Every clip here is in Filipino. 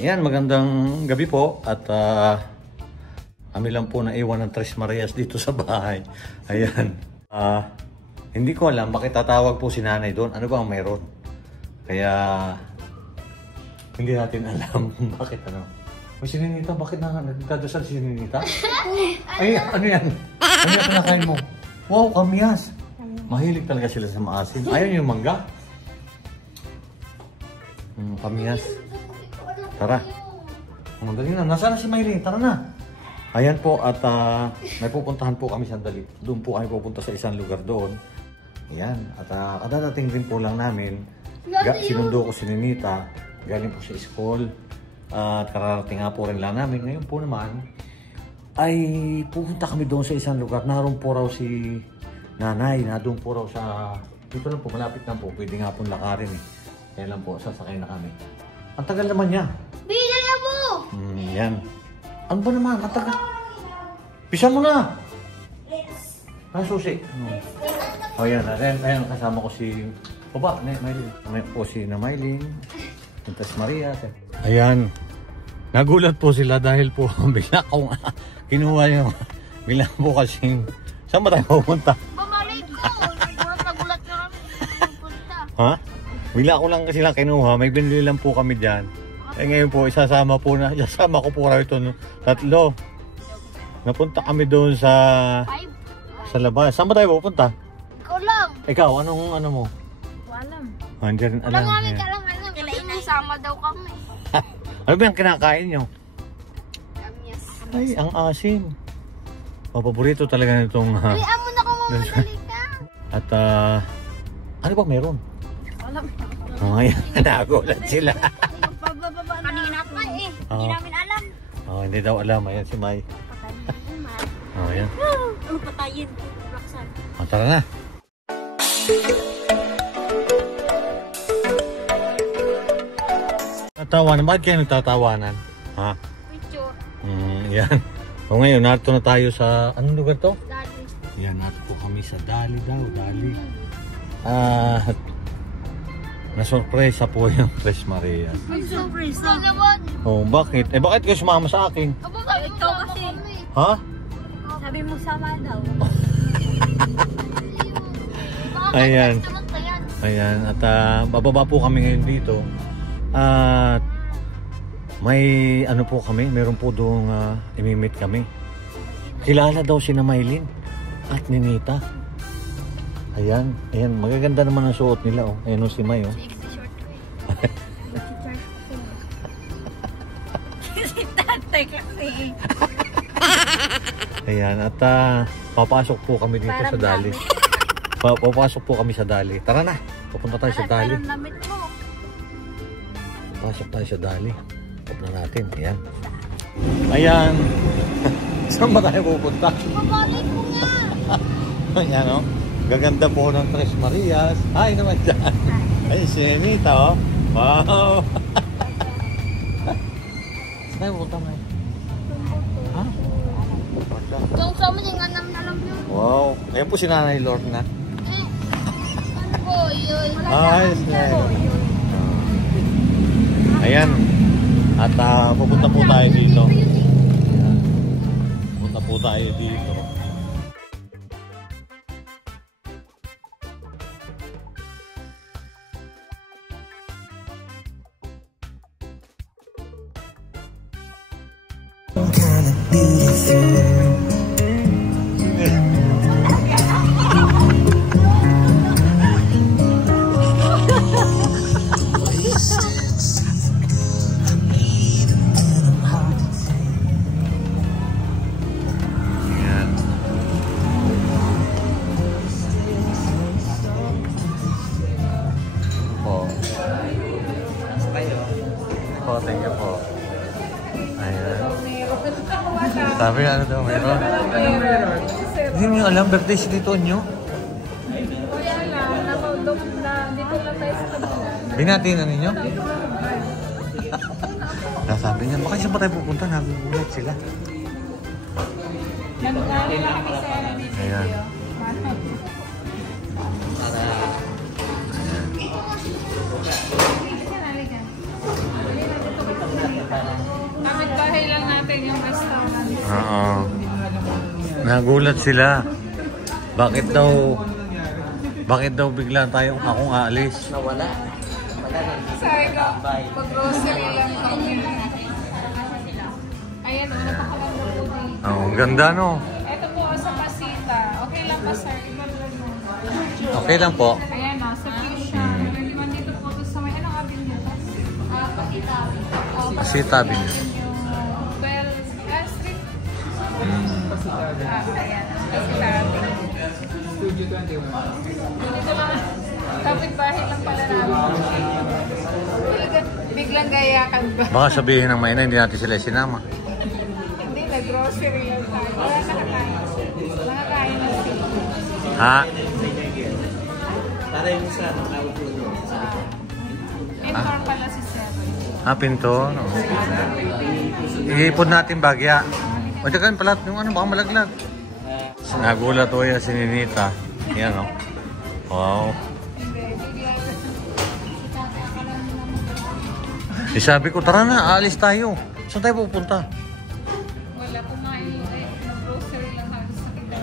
Ayan, magandang gabi po at kami lang po na iwan ng Tres Marias dito sa bahay. Ayan. Hindi ko alam bakit tatawag po si nanay doon. Ano ba ang meron? Kaya hindi natin alam bakit ano. O si Ninita, bakit nagdadasal si Ninita? Ay, ano yan? Ano yan pinakain mo? Wow, kamyas. Mahilig talaga sila sa maasim. Ayaw niyo yung mangga? Kamyas. Tara. Mandali na. Nasaan na si Maylene? Tara na. Ayan po at may pupuntahan po kami sandali. Doon po kami pupunta sa isang lugar doon. Ayan. At kadadating din po lang namin. Sinundo ko si Ninita. Galing po sa school. At kararating nga po rin lang namin. Ngayon po naman ay pupunta kami doon sa isang lugar. Naroon po raw si nanay. Doon po raw sa... Dito lang po. Malapit lang po. Pwede nga po lakarin eh. Kaya lang po. Sasakay na kami. Ang tagal naman niya. Bilang na po! Yan. Ano ba naman? Ang tagal. Pisan mo na! Ah, susi. Oh, yan. Ayan, kasama ko si... Baba, Maylene. May po si Maylene. Tres Marias. Ayan. Nagulat po sila dahil po bigla kong kinuha yung... Bigla po kasing... Saan ba tayo pupunta? Bumalik ko! Nagulat na kami. Pupunta. Ha? Bigla ko lang kasi lang kinuha, may binili lang po kami dyan. Eh ngayon po, isasama ko po raw ito tatlo. Napunta kami doon sa labas. Saan ba tayo pupunta? Ikaw lang. Ikaw, anong ano mo? Walam. Andiyan, alam. Alam namin ka lang alam. Kailangan sama daw kami. Ano ba yung kinakain nyo? Kamyas. Ay, ang asim. Paborito talaga nitong... Kalian mo na kung mamadali ka. At ano ba meron? Alam. Oh, ayan, nagulat sila. Kanina pa eh. Hindi namin alam. Oh, hindi daw alam. Ayan si May. Oh, ayan. Ano patayin? Roxanne. Oh, tara na. Tatawanan. Bakit kayo nagtatawanan? Ha? Picture. Yan. O ngayon, narito na tayo sa... Anong lugar to? Dali. Yan, narito po kami sa Dali daw. Dali. Na-surpresa po yung Tres Marias. Ang surprise naman. Oh, bakit? Eh, bakit kayo sumama sa akin? Ikaw kasi. Ha? Sabi mo sama daw. Ayan. Ayan. At bababa po kami ngayon dito. At may ano po kami. Meron po doong imimit kami. Kilala daw si Maylene at Ninita. Ayan. Ayan. Magaganda naman ang suot nila. Oh. Ayan si May. Oh. Si tatay kasi. Ayan. At papasok po kami dito sa Dali. Papasok po kami sa Dali. Tara na. Pupunta tayo sa Dali. Parang lamit mo. Pasok tayo sa Dali. Pupunta natin. Ayan. Ayan. Saan ba tayo pupunta? Babalik ko nga. Ayan o. Gaganda po ng Tres Marias. Hi naman dyan. Ay, si Ninita o. Wow. Saan tayo pupunta mo? Ha? Yung sama niya nga namin alam yun. Wow. Ayan po si Nanay Lorna. Ano po yun? Ay, ayan. At pupunta po tayo dito. Ayan. Pupunta po tayo dito. Thank you po. Ayan. Sabi nga ano daw, meron? Hindi mo alam, birthday si Tito nyo? Kaya lang, dito lang tayo sa kabila. Binatiin na ninyo? Sabi niya, baka saan ba tayo pupunta? Nagugulat sila. Nagkali lang kami sa video. Ayan. Kapit bahay lang natin yung restaurant. Oo. Nagulat sila. Bakit daw bigla akong aalis? Nawala. Sabi ko, pag-grocery lang kami. Ayan, napakalanda po dito. Oh, ang ganda no. Ito po sa Pasita. Okay lang ba, sir? Okay lang po. Ayan o, sa Fuchsia. Nandito po ito sa may, anong avenue ito? Pasita. Pasita Avenue. 12 Street. Ayan. Pasita Avenue. Studio 21. Dito lang. Kapit bahay lang pala namin. Biglang gayakan ba? Baka sabihin ng maina, hindi natin sila sinama. Hindi, nag-grocery lang tayo. Wala nakakain. Nakakain na sila. Ha? Para yung sa naupuno. Inform pala si Sir. Ha, pinto? No. Iipon natin bagya. O, teka, pala, yung ano, baka malaglag. Nagulat o yan si Ninita. Yan, o. Wow. Sabi ko, tara na, aalis tayo. Saan tayo pupunta? Wala, kumain. Nag-grocery lang halos sa kita.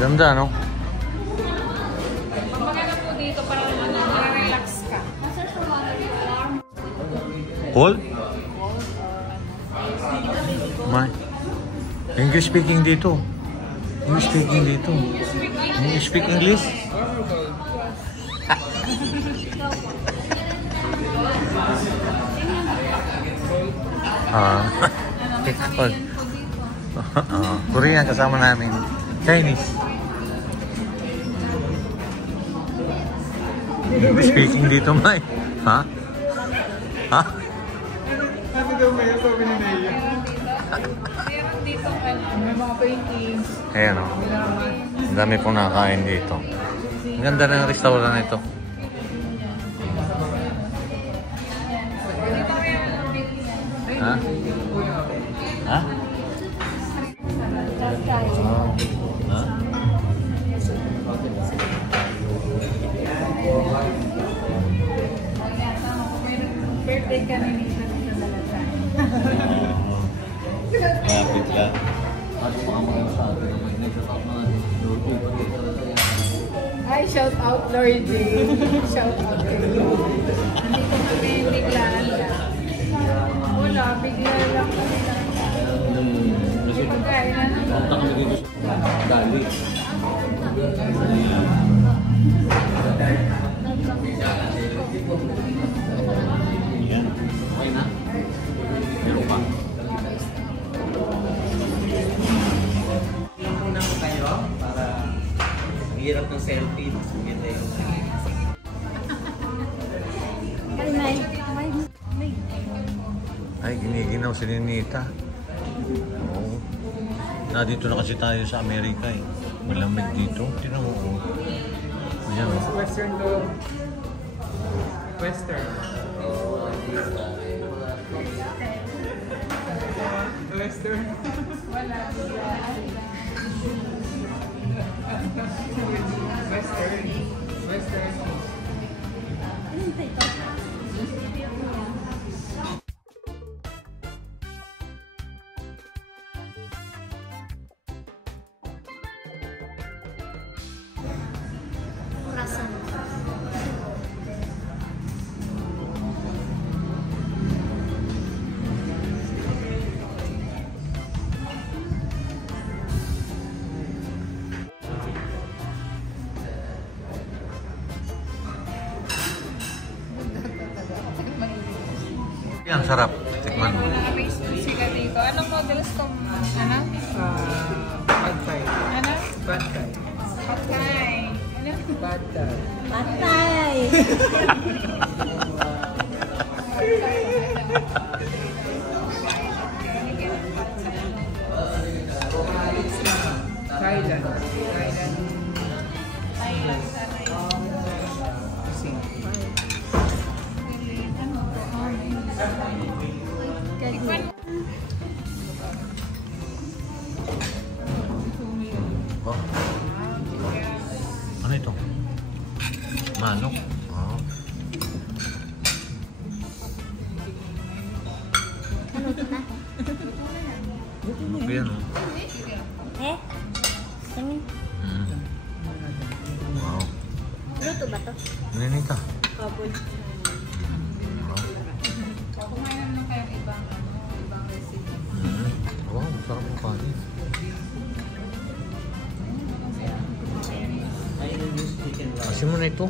Ganda, no? Pag maganda po dito, parang relax ka. Paul? My. English speaking dito. English speaking dito. You speak English? Korean kasama namin. Chinese. English speaking dito, Mai. Ha? Ha? Ano daw may sabi ni Naya? Meron dito May mga paintings. Ayan o. Ang dami pong nakakain dito. Ang ganda ng restaurant ito. Ha? Ha? Ha? birthday ka ni Nita dito talaga. Lapit lang. Ay, shout out Lord J. Shout out to you. Hindi ko kami biglaan lang. Wala, bigla lang kami lang. May pagkain na naman. Dali. Yan. Okay na. Meron pa. Muna ko kayo para hirap ng selfie. Maganda yung Ay, giniginaw si Ninita. Oo. Dito na kasi tayo sa Amerika eh. Malamig dito. Tinan mo. Ayan o. Western to Western. Western. Wala, Western. Western. Yan, sarap. Tikman mo. na-amaze po sila dito. Anong models kung, ano? Pad Thai. Ano? Pad Thai. Okay. Ano? Pad Thai. Patay! Thailand. Thailand sana yun. Tikman mo. Manok. Oh. Ano ito na? Ano yan? Eh? Samin? Wow. Luto ba to? Ninita. Kabul. Wow. Kumain naman kayong ibang recipe. Wow, sarap mo kanin. Ayun yung chicken rice. Kasi mo na ito.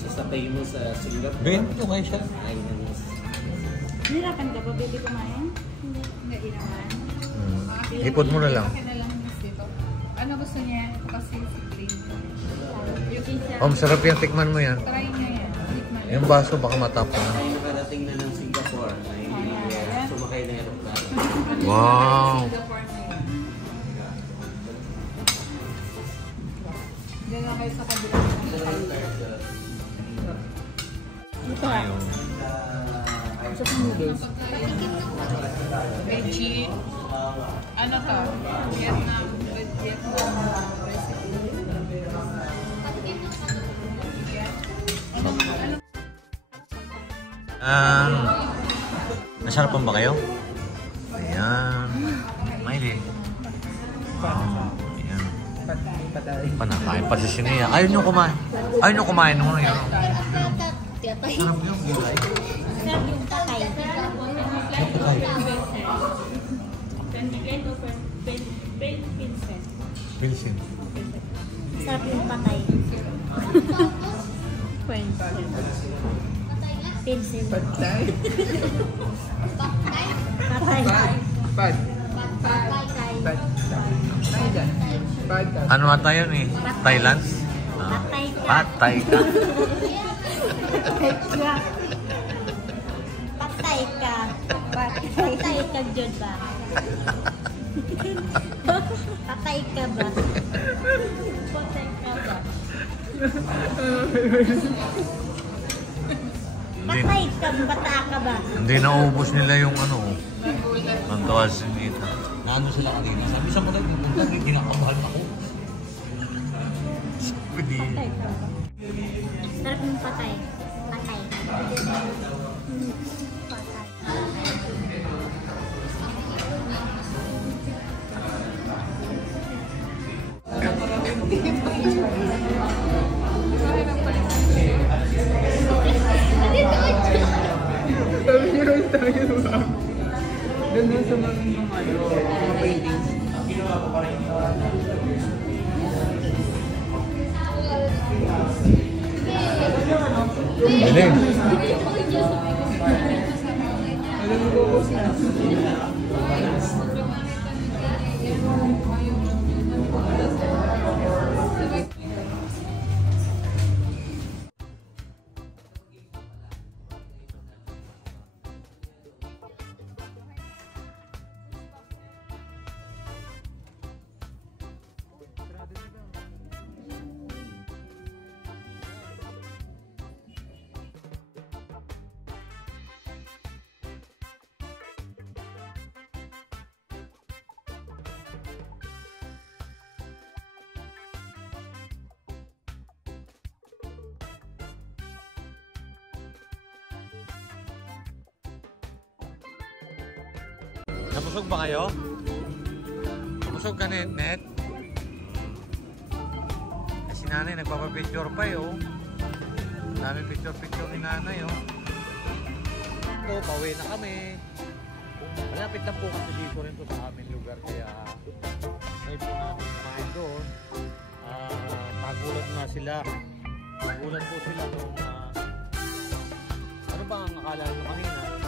Sasabay mo sa Singapore. Ben, ito kayo siya. Ayun yung Nirapan ka ba, baby, kumain? Hindi naman. Ipod mo na lang. Akin na lang dito. Ano gusto niya? Kasi si Green. Oh, masarap yan. Tikman mo yan. Try niya yan. Tikman. Yung baso baka matapon. ay nakarating na ng Singapore na hindi sumakay ng aeroplano. Wow. Singapore na yan. Diyan lang kayo sa kabila. Ito ah. Ayun. Veggie. Ano to? Vietnam recipe. Nasarapan ba kayo? Ayan. Maili. Wow. Ayan. Panakain pa si Sinia. Ayaw nyo kumain. Ayaw nyo kumain nung ano yun. Tatay. Sarap yung gulay. Sarap yung tatay. Pilsin. Sarap yung patay. Pinsin. Patay. Ano ata yun eh? Thailand? Patay ka. Patay ka. Patay ka. Patay ka, Jod ba? Patay ka ba? Patay ka ba? Patay ka, bata ka ba? Hindi naubos nila yung ano. Ang tawag si Nita. Naano sila kanina. Sabi sa mga nagpunta, hindi nakakabahan ako. Sabi di. Patay ka ba? Sarap yung patay. Patay. Patay. Sabi niyo rin tayo ba? Ganun sa mga paintings. Galing. Nabusog ba kayo? Nabusog ka, Net? Kasi nanay, nagpapapicture pa yun. Dami picture ni nanay, oh. Ito, pauwi na kami. Malapit lang po kasi dito rin to sa aming lugar. Kaya, may po namin kumain doon. Nagulat na sila. Nagulat po sila nung ano ba ang akala nyo kanina?